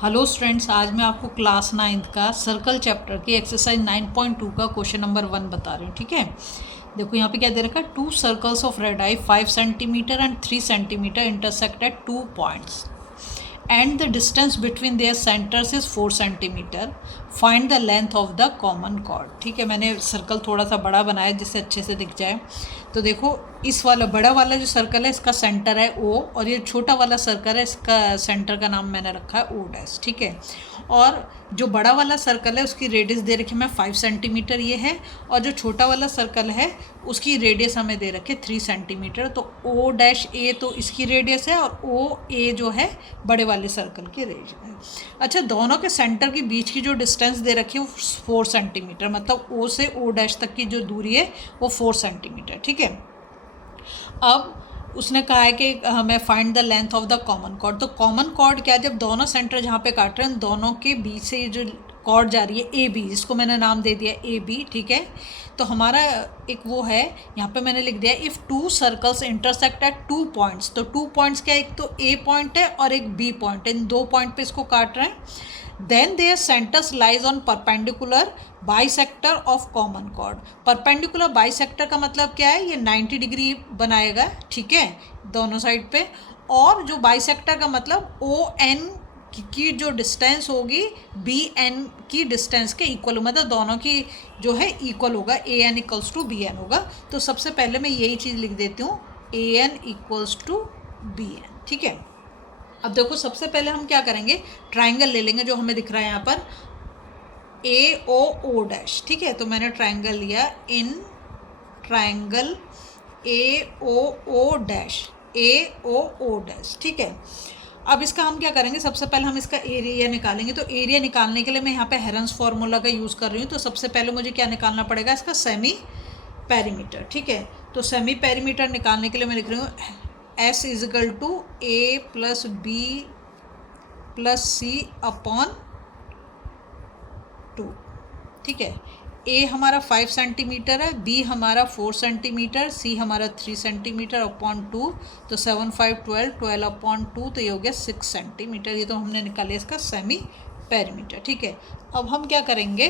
Hello students, आज मैं आपको क्लास 9th का सर्कल चैप्टर की एक्सरसाइज 9.2 का क्वेश्चन नंबर 1 बता रही हूँ। ठीक है, देखो यहाँ पे क्या दे रखा है, 2 circles of red I 5 centimetre and 3 centimetre intersect at 2 points and the distance between their centres is 4 centimetre. Find the length of the common chord. ठीक है, मैंने सर्कल थोड़ा सा बड़ा बनाया जिससे अच्छे से दिख जाए। तो देखो, इस वाला बड़ा वाला जो सर्कल है इसका सेंटर है ओ, और ये छोटा वाला सर्कल है इसका सेंटर का नाम मैंने रखा है ओ डैश। ठीक है, और जो बड़ा वाला सर्कल है उसकी रेडियस दे रखी है मैं 5 सेंटीमीटर ये है, और जो छोटा वाला सर्कल है उसकी रेडियस हमें दे रखी है 3 सेंटीमीटर। तो ओ डैश ए तो इसकी रेडियस है और ओ ए जो है बड़े वाले सर्कल की रेडियस है। अच्छा, दोनों के सेंटर के बीच की जो डिस्टेंस दे रखी है वो 4 सेंटीमीटर, मतलब ओ से ओ डैश तक की जो दूरी है वो 4 सेंटीमीटर। ठीक है, अब उसने कहा है कि हमें find the length of the common chord. तो कॉमन कॉर्ड क्या है, जब दोनों सेंटर जहाँ पे काट रहे हैं दोनों के बीच से जो कॉर्ड जा रही है ए बी, जिसको मैंने नाम दे दिया ए बी। ठीक है, तो हमारा एक वो है, यहाँ पे मैंने लिख दिया if 2 circles intersect at 2 points. तो 2 पॉइंट्स क्या है, एक तो ए पॉइंट है और एक बी पॉइंट है, इन 2 पॉइंट पे इसको काट रहे हैं। Then their centres lies on perpendicular bisector of common chord. Perpendicular bisector का मतलब क्या है, ये 90 डिग्री बनाएगा। ठीक है, दोनों साइड पे। और जो बाइसेक्टर का मतलब ओ एन की जो डिस्टेंस होगी बी एन की डिस्टेंस के इक्वल, मतलब दोनों की जो है इक्वल होगा, A N equals to B N होगा। तो सबसे पहले मैं यही चीज़ लिख देती हूँ, A N equals to B N. ठीक है, अब देखो सबसे पहले हम क्या करेंगे, ट्राइंगल ले लेंगे जो हमें दिख रहा है यहाँ पर ए ओ ओ डैश। ठीक है, तो मैंने ट्राइंगल लिया, in triangle A O O dash, A O O dash. ठीक है, अब इसका हम क्या करेंगे, सबसे पहले हम इसका एरिया निकालेंगे। तो एरिया निकालने के लिए मैं यहाँ पे हेरन्स फार्मूला का यूज़ कर रही हूँ। तो सबसे पहले मुझे क्या निकालना पड़ेगा, इसका सेमी पेरीमीटर। ठीक है, तो सेमी पेरीमीटर निकालने के लिए मैं लिख रही हूँ S is equal to A plus B plus C upon 2। ठीक है, ए हमारा 5 सेंटीमीटर है, बी हमारा 4 सेंटीमीटर, सी हमारा 3 सेंटीमीटर अपॉन 2। तो 7 5 12, 12 अपॉन 2, तो ये हो गया 6 सेंटीमीटर। ये तो हमने निकाले इसका सेमी पेरीमीटर। ठीक है, अब हम क्या करेंगे,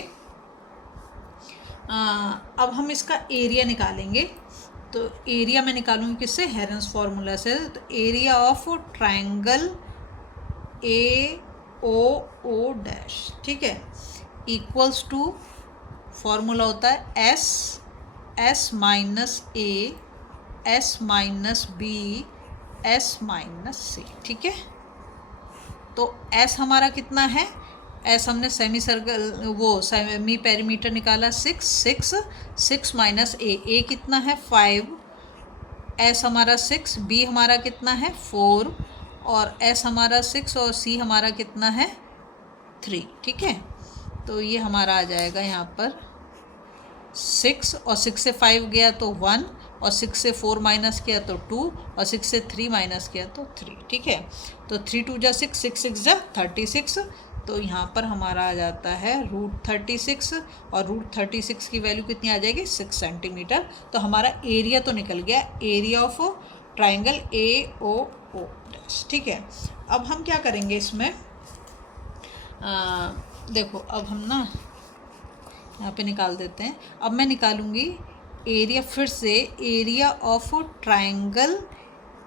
अब हम इसका एरिया निकालेंगे। तो एरिया मैं निकालूंगी किससे, हेरन्स फार्मूला से। तो area of triangle A O O dash, ठीक है, इक्वल्स टू, फॉर्मूला होता है S S minus A S minus B S minus C. ठीक है, तो एस हमारा कितना है, एस हमने सेमी सर्कल वो सेमी पेरीमीटर निकाला 6 माइनस ए कितना है 5, एस हमारा 6, बी हमारा कितना है 4, और एस हमारा 6 और सी हमारा कितना है 3। ठीक है, तो ये हमारा आ जाएगा यहाँ पर 6, और 6 से 5 गया तो 1, और 6 से 4 माइनस किया तो 2, और 6 से 3 माइनस किया तो 3। ठीक है, तो 3 2 जा 6, 6 6 जा 36। तो यहाँ पर हमारा आ जाता है √36, और √36 की वैल्यू कितनी आ जाएगी 6 सेंटीमीटर। तो हमारा एरिया तो निकल गया, area of triangle A O O dash. ठीक है, अब हम क्या करेंगे इसमें, देखो अब हम ना यहाँ पे निकाल देते हैं। अब मैं निकालूंगी एरिया, फिर से area of triangle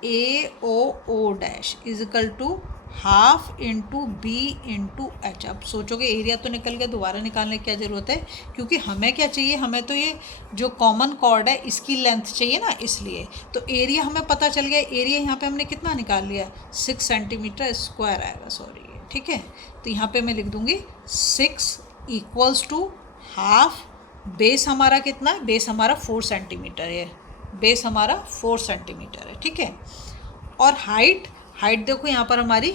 A O O dash is equal to half into B into H. अब सोचोगे एरिया तो निकल गया, दोबारा निकालने की क्या ज़रूरत है, क्योंकि हमें क्या चाहिए, हमें तो ये जो कॉमन कॉर्ड है इसकी लेंथ चाहिए ना, इसलिए। तो एरिया हमें पता चल गया, एरिया यहाँ पे हमने कितना निकाल लिया 6 सेंटीमीटर स्क्वायर आएगा, सॉरी। ठीक है, तो यहाँ पे मैं लिख दूँगी 6 इक्वल्स टू हाफ, बेस हमारा कितना है, बेस हमारा 4 सेंटीमीटर है, बेस हमारा 4 सेंटीमीटर है। ठीक है, और हाइट देखो यहाँ पर हमारी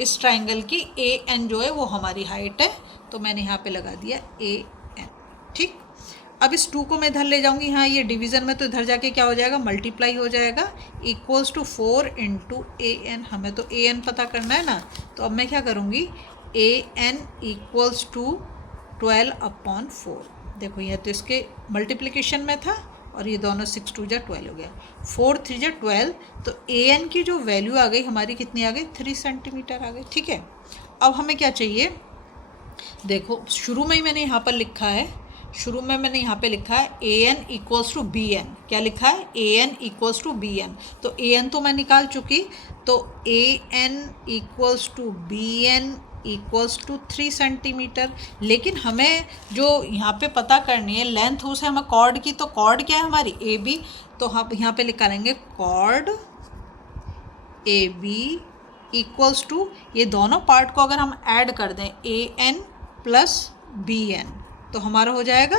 इस ट्राइंगल की ए एन जो है वो हमारी हाइट है, तो मैंने यहाँ पे लगा दिया ए एन। ठीक, अब इस 2 को मैं इधर ले जाऊँगी, हाँ ये डिवीज़न में, तो इधर जाके क्या हो जाएगा, मल्टीप्लाई हो जाएगा, equals to 4 into A N. हमें तो ए एन पता करना है ना, तो अब मैं क्या करूँगी, ए एन इक्वल्स टू 12 अपॉन 4। देखो ये तो इसके मल्टीप्लिकेशन में था, और ये दोनों 6 2 जा 12 हो गया, 4 3 जा 12। तो ए एन की जो वैल्यू आ गई हमारी कितनी आ गई, 3 सेंटीमीटर आ गई। ठीक है, अब हमें क्या चाहिए, देखो शुरू में ही मैंने यहाँ पर लिखा है, शुरू में मैंने यहाँ पे लिखा है A N equals to B N. क्या लिखा है? A N equals to B N. तो ए एन तो मैं निकाल चुकी, तो A N equals to B N equals to 3 centimetre. लेकिन हमें जो यहाँ पे पता करनी है लेंथ उसे हमें कॉर्ड की, तो कॉर्ड क्या है हमारी? A B. तो हम यहाँ पे निकालेंगे chord A B equals to, ये दोनों पार्ट को अगर हम ऐड कर दें A N plus B N, तो हमारा हो जाएगा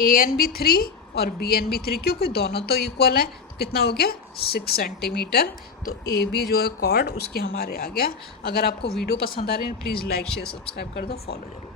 ए एन भी 3 और बी एन भी 3, क्योंकि दोनों तो इक्वल हैं। तो कितना हो गया? 6 सेंटीमीटर। तो ए बी जो है कॉर्ड उसकी हमारे आ गया। अगर आपको वीडियो पसंद आ रही है प्लीज़ लाइक शेयर सब्सक्राइब कर दो, फॉलो जरूर।